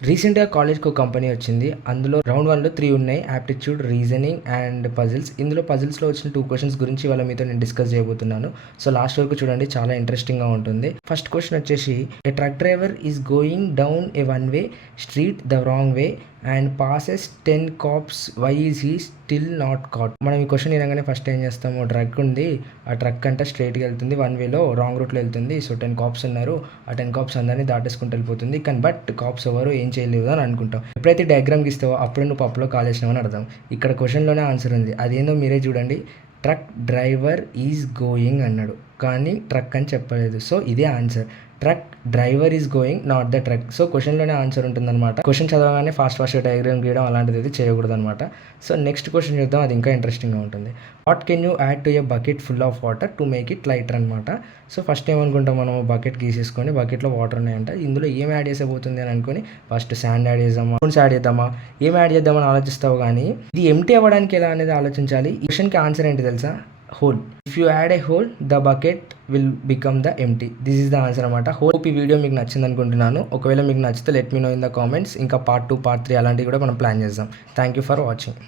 రీసెంట్‌గా కాలేజ్‌కి ఒక కంపెనీ వచ్చింది. అందులో రౌండ్ 1లో 3 ఉన్నాయి. Aptitude, reasoning and puzzles. ఇందులో పజిల్స్‌లో వచ్చిన 2 క్వెషన్స్ గురించి ఇవాళ మీతో నేను డిస్కస్ చేయబోతున్నాను. సో, లాస్ట్ వరకు చూడండి, చాలా ఇంట్రెస్టింగ్‌గా ఉంటుంది. ఫస్ట్ క్వెషన్ వచ్చేసి, a truck driver is going down a one way street the wrong way and passes 10 cops. Why is he still not caught? మనం ఈ క్వెషన్ వినగానే ఫస్ట్ ఏం చేస్తాము, ట్రక్ ఉంది, ఆ ట్రక్ అంతా స్ట్రైట్‌గా వెళ్తుంది, వన్ వేలో రాంగ్ రూట్‌లో వెళ్తుంది. సో, 10 కాప్స్ ఉన్నారు, ఆ 10 కాప్స్ అందరినీ దాటేసుకుంటూ వెళ్ళిపోతుంది. కానీ బట్ కాప్స్ ఎవరు ఏం చేయలేదు అని అనుకుంటాం. ఎప్పుడైతే డయాగ్రామ్ గీస్తావో అప్పుడే నువ్వు పప్పులో కాలేసినావని అర్థం. ఇక్కడ క్వెషన్‌లోనే ఆన్సర్ ఉంది. అదేందో మీరే చూడండి. ట్రక్ డ్రైవర్ ఈజ్ గోయింగ్ అన్నాడు, కానీ ట్రక్ అని చెప్పలేదు. సో, ఇదే answer. Truck driver is going, not the truck. So, క్వెషన్లోనే ఆన్సర్ ఉంటుందన్నమాట. క్వెషన్ చదవగానే ఫాస్ట్‌గా డయాగ్రామ్ గీయడం అలాంటిది అయితే చేయకూడదు అనమాట. సో, నెక్స్ట్ క్వెషన్ చూద్దాం, అది ఇంకా ఇంట్రెస్టింగ్‌గా ఉంటుంది. What can you add to a bucket full of water to make it lighter అనమాట. సో, ఫస్ట్ ఏమనుకుంటాం మనం, బకెట్ గీసేసుకొని బకెట్లో వాటర్ ఉన్నాయంట, ఇందులో ఏం యాడ్ చేసేపోతుంది అని అనుకొని ఫస్ట్ శాండ్ యాడ్ చేద్దామా, స్పూన్స్ యాడ్ చేద్దామా, ఏం యాడ్ చేద్దామని ఆలోచిస్తావు, కానీ ఇది ఎంటీ అవ్వడానికి ఎలా అనేది ఆలోచించాలి. ఈ క్వెషన్కి ఆన్సర్ ఏంటి తెలుసా? Hole. If you add a hole the bucket will become the empty. This is the answer అనమాట. హోప్ ఈ వీడియో మీకు నచ్చింది అనుకుంటున్నాను. ఒకవేళ మీకు నచ్చితే let me know in the comments. ఇంకా పార్ట్ 2, పార్ట్ 3 అలాంటివి కూడా మనం ప్లాన్ చేద్దాం. Thank you for watching.